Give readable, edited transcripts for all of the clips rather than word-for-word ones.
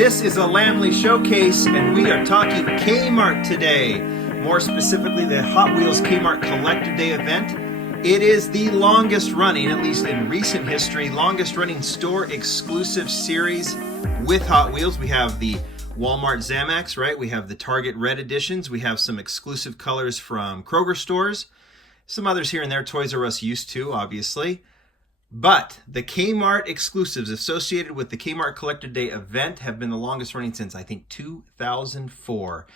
This is a Lamley showcase, and we are talking Kmart today. More specifically, the Hot Wheels Kmart Collector Day event. It is the longest running, at least in recent history, longest running store exclusive series with Hot Wheels. We have the Walmart Zamax, right? We have the Target Red editions. We have some exclusive colors from Kroger stores. Some others here and there, Toys R Us used to, obviously. But the Kmart exclusives associated with the Kmart Collector Day event have been the longest running since, I think, 2004.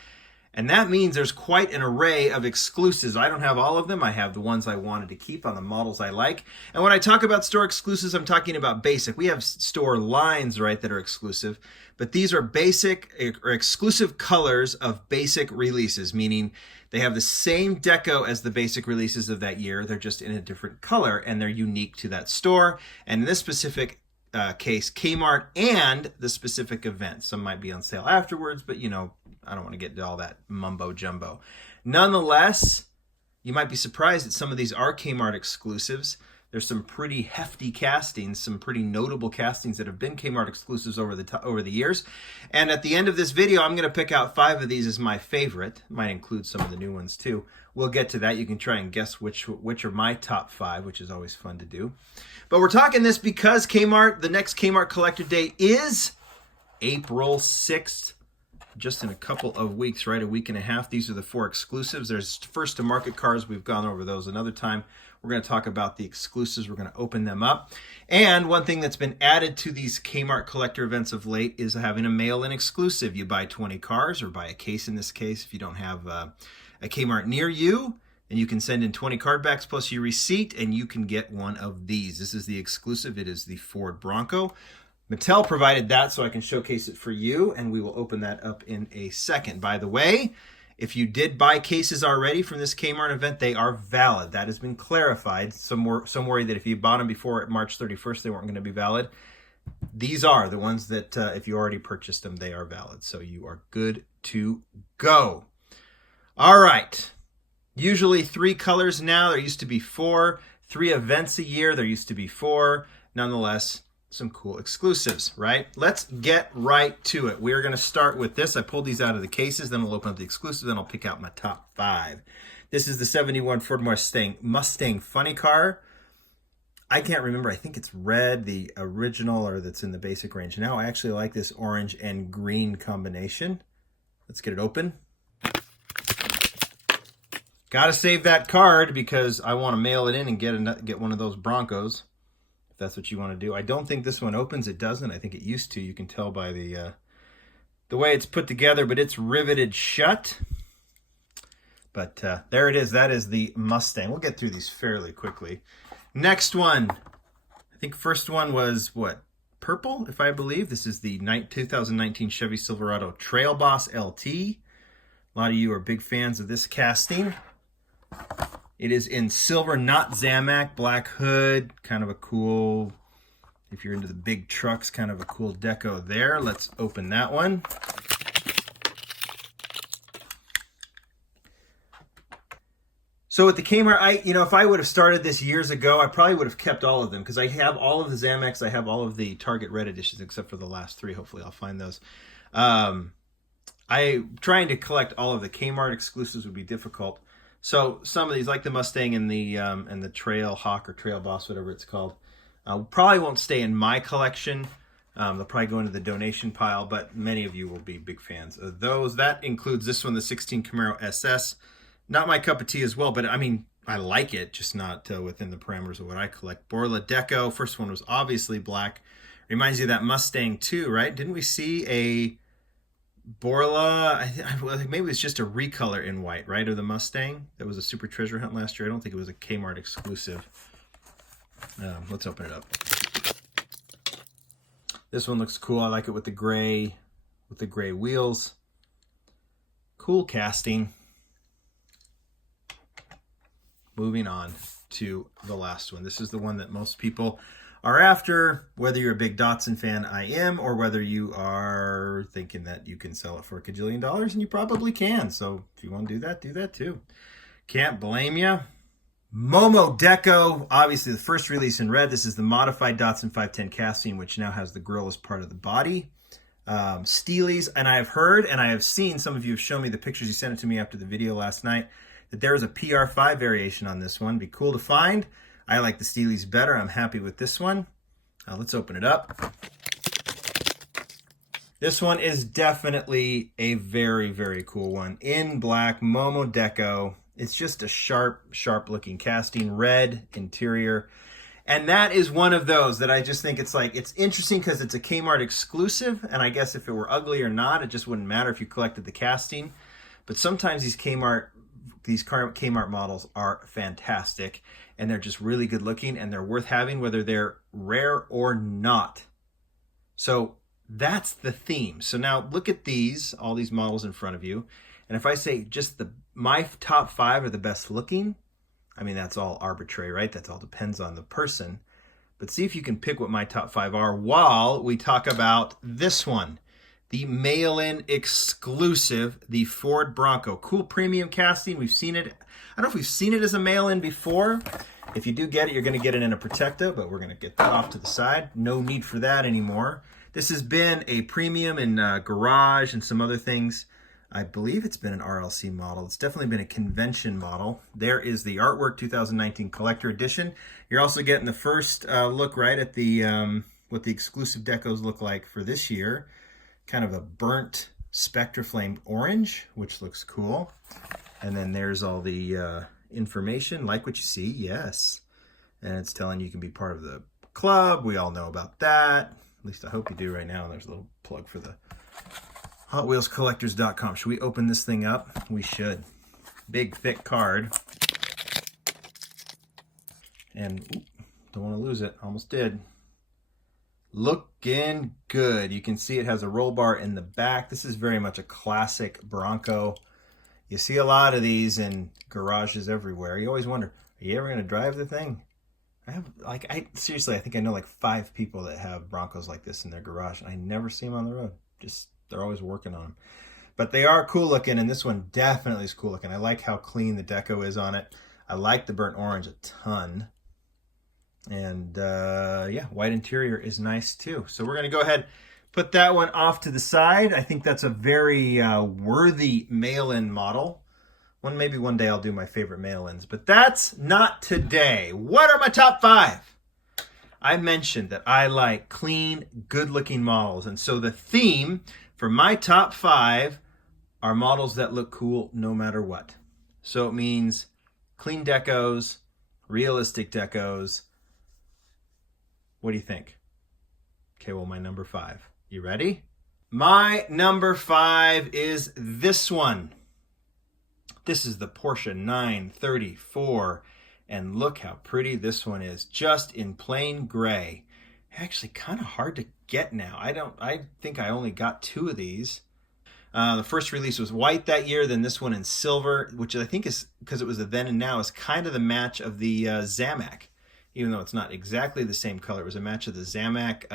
And that means there's quite an array of exclusives. I don't have all of them. I have the ones I wanted to keep on the models I like. And when I talk about store exclusives, I'm talking about basic. We have store lines, right, that are exclusive. But these are basic or exclusive colors of basic releases, meaning they have the same deco as the basic releases of that year. They're just in a different color, and they're unique to that store. And in this specific case, Kmart and the specific event. Some might be on sale afterwards, but you know, I don't want to get into all that mumbo jumbo. Nonetheless, you might be surprised that some of these are Kmart exclusives. There's some pretty hefty castings, some pretty notable castings that have been Kmart exclusives over the years. And at the end of this video, I'm going to pick out 5 of these as my favorite. Might include some of the new ones too. We'll get to that. You can try and guess which are my top 5, which is always fun to do. But we're talking this because Kmart, the next Kmart Collector Day is April 6th. Just in a couple of weeks, right? A week and a half. These are the 4 exclusives. There's first to market cars. We've gone over those another time. We're going to talk about the exclusives. We're going to open them up. And one thing that's been added to these Kmart collector events of late is having a mail-in exclusive. You buy 20 cars, or buy a case in this case if you don't have a Kmart near you, and you can send in 20 card backs plus your receipt, and you can get one of these. This is the exclusive. It is the Ford Bronco. Mattel provided that so I can showcase it for you, and we will open that up in a second. By the way, if you did buy cases already from this Kmart event, they are valid. That has been clarified. Some worried that if you bought them before March 31st, they weren't going to be valid. These are the ones that if you already purchased them, they are valid. So you are good to go. All right. Usually 3 colors now. There used to be 4. 3 events a year. There used to be 4. Nonetheless, some cool exclusives, right? Let's get right to it. We're going to start with this. I pulled these out of the cases, then we'll open up the exclusive, then I'll pick out my top 5. This is the 71 Ford Mustang funny car. I can't remember. I think it's red, the original, or that's in the basic range. Now I actually like this orange and green combination. Let's get it open. Got to save that card because I want to mail it in and get one of those Broncos. If that's what you want to do. I don't think this one opens. It doesn't. I think it used to. You can tell by the way it's put together, but it's riveted shut. But there it is. That is the Mustang. We'll get through these fairly quickly. Next one. I think first one was, what, purple, if I believe. This is the 2019 Chevy Silverado Trail Boss LT. A lot of you are big fans of this casting. It is in silver, not Zamac, black hood, kind of a cool, if you're into the big trucks, kind of a cool deco there. Let's open that one. So with the Kmart, if I would have started this years ago, I probably would have kept all of them because I have all of the Zamacs, I have all of the Target Red editions except for the last 3. Hopefully I'll find those. Trying to collect all of the Kmart exclusives would be difficult. So some of these, like the Mustang and the Trail Hawk or Trail Boss, whatever it's called, probably won't stay in my collection. They'll probably go into the donation pile, but many of you will be big fans of those. That includes this one, the 16 Camaro SS. Not my cup of tea as well, but I mean, I like it, just not within the parameters of what I collect. Borla Deco, first one was obviously black. Reminds you of that Mustang too, right? Didn't we see a Borla, I think maybe it's just a recolor in white, right, of the Mustang? That was a Super Treasure Hunt last year. I don't think it was a Kmart exclusive. Let's open it up. This one looks cool. I like it with the gray wheels. Cool casting. Moving on to the last one. This is the one that most people are after, whether you're a big Datsun fan, I am, or whether you are thinking that you can sell it for $1 gajillion, and you probably can. So if you want to do that too. Can't blame you. Momo Deco, obviously the first release in red. This is the modified Datsun 510 casting, which now has the grill as part of the body. Steely's, and I have heard and I have seen, some of you have shown me the pictures, you sent it to me after the video last night, that there is a PR5 variation on this one. Be cool to find. I like the Steely's better. I'm happy with this one. Let's open it up. This one is definitely a very, very cool one. In black, Momo Deco. It's just a sharp looking casting, red interior. And that is one of those that I just think it's interesting because it's a Kmart exclusive. And I guess if it were ugly or not, it just wouldn't matter if you collected the casting. But sometimes these Kmart models are fantastic. And they're just really good looking and they're worth having whether they're rare or not. So that's the theme. So now look at all these models in front of you. And if I say just my top 5 are the best looking, I mean, that's all arbitrary, right? That all depends on the person. But see if you can pick what my top 5 are while we talk about this one. The Mail-in exclusive, the Ford Bronco. Cool premium casting. We've seen it. I don't know if we've seen it as a mail-in before. If you do get it, you're going to get it in a Protecta, but we're going to get that off to the side. No need for that anymore. This has been a premium in Garage and some other things. I believe it's been an RLC model. It's definitely been a convention model. There is the artwork 2019 collector edition. You're also getting the first look right at the what the exclusive decos look like for this year. Kind of a burnt Spectra Flame orange, which looks cool. And then there's all the information. Like what you see, yes. And it's telling you can be part of the club. We all know about that. At least I hope you do right now. There's a little plug for the HotWheelsCollectors.com. Should we open this thing up? We should. Big, thick card. And don't want to lose it. Almost did. Looking good. You can see it has a roll bar in the back. This is very much a classic Bronco. You see a lot of these in garages everywhere. You always wonder, are you ever going to drive the thing? Seriously, I think I know like 5 people that have Broncos like this in their garage, and I never see them on the road. They're always working on them. But they are cool looking, and this one definitely is cool looking. I like how clean the deco is on it. I like the burnt orange a ton. And yeah, white interior is nice too. So we're going to go ahead, put that one off to the side. I think that's a very worthy mail-in model. Maybe one day I'll do my favorite mail-ins, but that's not today. What are my top 5? I mentioned that I like clean, good-looking models. And so the theme for my top 5 are models that look cool no matter what. So it means clean decos, realistic decos. What do you think? Okay, well, my number 5. You ready? My number 5 is this one. This is the Porsche 934. And look how pretty this one is, just in plain gray. Actually, kind of hard to get now. I think I only got 2 of these. The first release was white that year, then this one in silver, which I think is, because it was a then and now, is kind of the match of the Zamac. Even though it's not exactly the same color, it was a match of the Zamac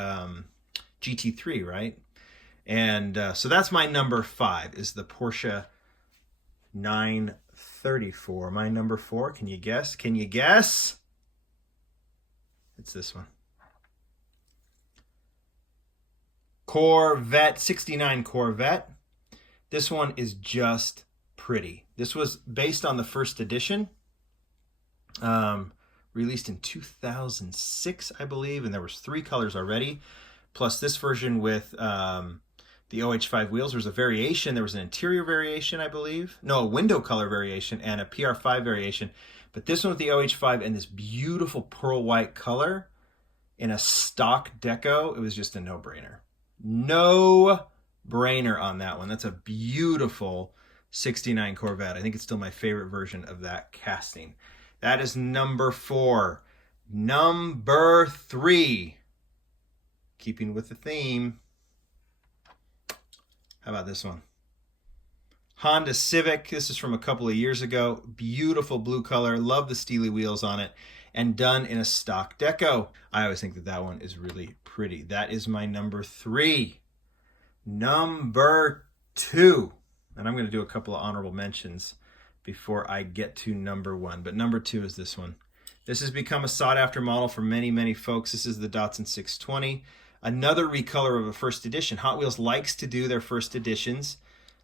GT3, right? And so that's my number 5, is the Porsche 934. My number 4, can you guess? Can you guess? It's this one. Corvette, 69 Corvette. This one is just pretty. This was based on the first edition. Released in 2006, I believe, and there was 3 colors already, plus this version with the OH5 wheels. There was a variation. There was an interior variation, I believe. No, a window color variation and a PR5 variation. But this one with the OH5 and this beautiful pearl white color in a stock deco, it was just a no-brainer. No-brainer on that one. That's a beautiful 69 Corvette. I think it's still my favorite version of that casting. That is number 4. Number 3. Keeping with the theme. How about this one? Honda Civic. This is from a couple of years ago. Beautiful blue color. Love the steely wheels on it. And done in a stock deco. I always think that that one is really pretty. That is my number 3. Number 2. And I'm going to do a couple of honorable mentions before I get to number 1. But number 2 is this one. This has become a sought-after model for many, many folks. This is the Datsun 620. Another recolor of a first edition. Hot Wheels likes to do their first editions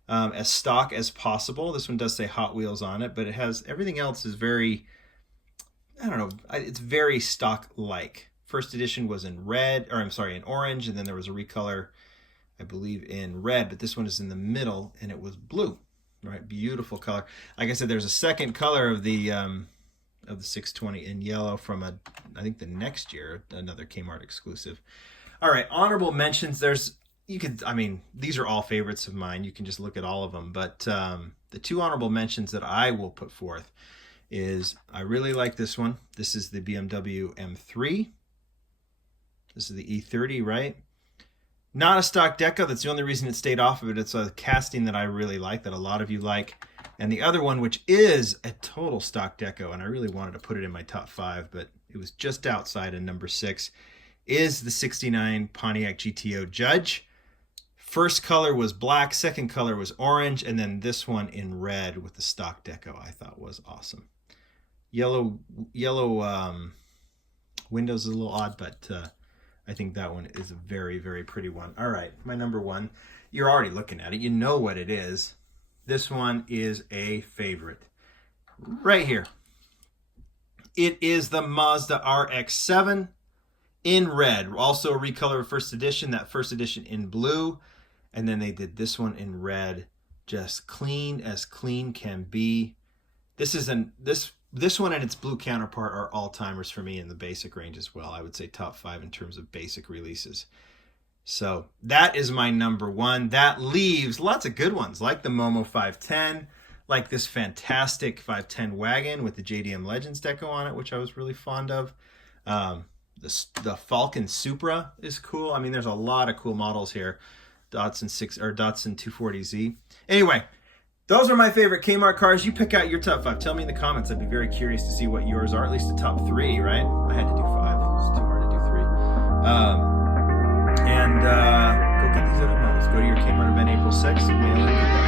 as stock as possible. This one does say Hot Wheels on it, but it has everything else is very, I don't know, it's very stock-like. First edition was in red, or I'm sorry, in orange, and then there was a recolor, I believe, in red, but this one is in the middle, and it was blue, right? Beautiful color. Like I said, there's a second color of the 620 in yellow from I think the next year, another Kmart exclusive. All right, honorable mentions. These are all favorites of mine. You can just look at all of them, but the two honorable mentions that I will put forth is I really like this one. This is the BMW M3. This is the E30, right? Not a stock deco. That's the only reason it stayed off of it. It's a casting that I really like, that a lot of you like. And the other one, which is a total stock deco, and I really wanted to put it in my top 5, but it was just outside in number 6, is the 69 Pontiac GTO Judge. First color was black, second color was orange, and then this one in red with the stock deco I thought was awesome. Yellow windows is a little odd, but I think that one is a very, very pretty one. All right, my number 1. You're already looking at it. You know what it is. This one is a favorite. Right here. It is the Mazda RX-7 in red. Also a recolor of first edition. That first edition in blue. And then they did this one in red. Just clean as clean can be. This one and its blue counterpart are all-timers for me in the basic range as well. I would say top 5 in terms of basic releases. So that is my number 1. That leaves lots of good ones, like the Momo 510, like this fantastic 510 wagon with the JDM Legends deco on it, which I was really fond of. The Falcon Supra is cool. I mean, there's a lot of cool models here. Datsun 240Z. Anyway, those are my favorite Kmart cars. You pick out your top 5. Tell me in the comments. I'd be very curious to see what yours are, at least the top 3, right? I had to do 5. It's too hard to do 3. Go get these other models. Go to your Kmart event April 6th. Mail in.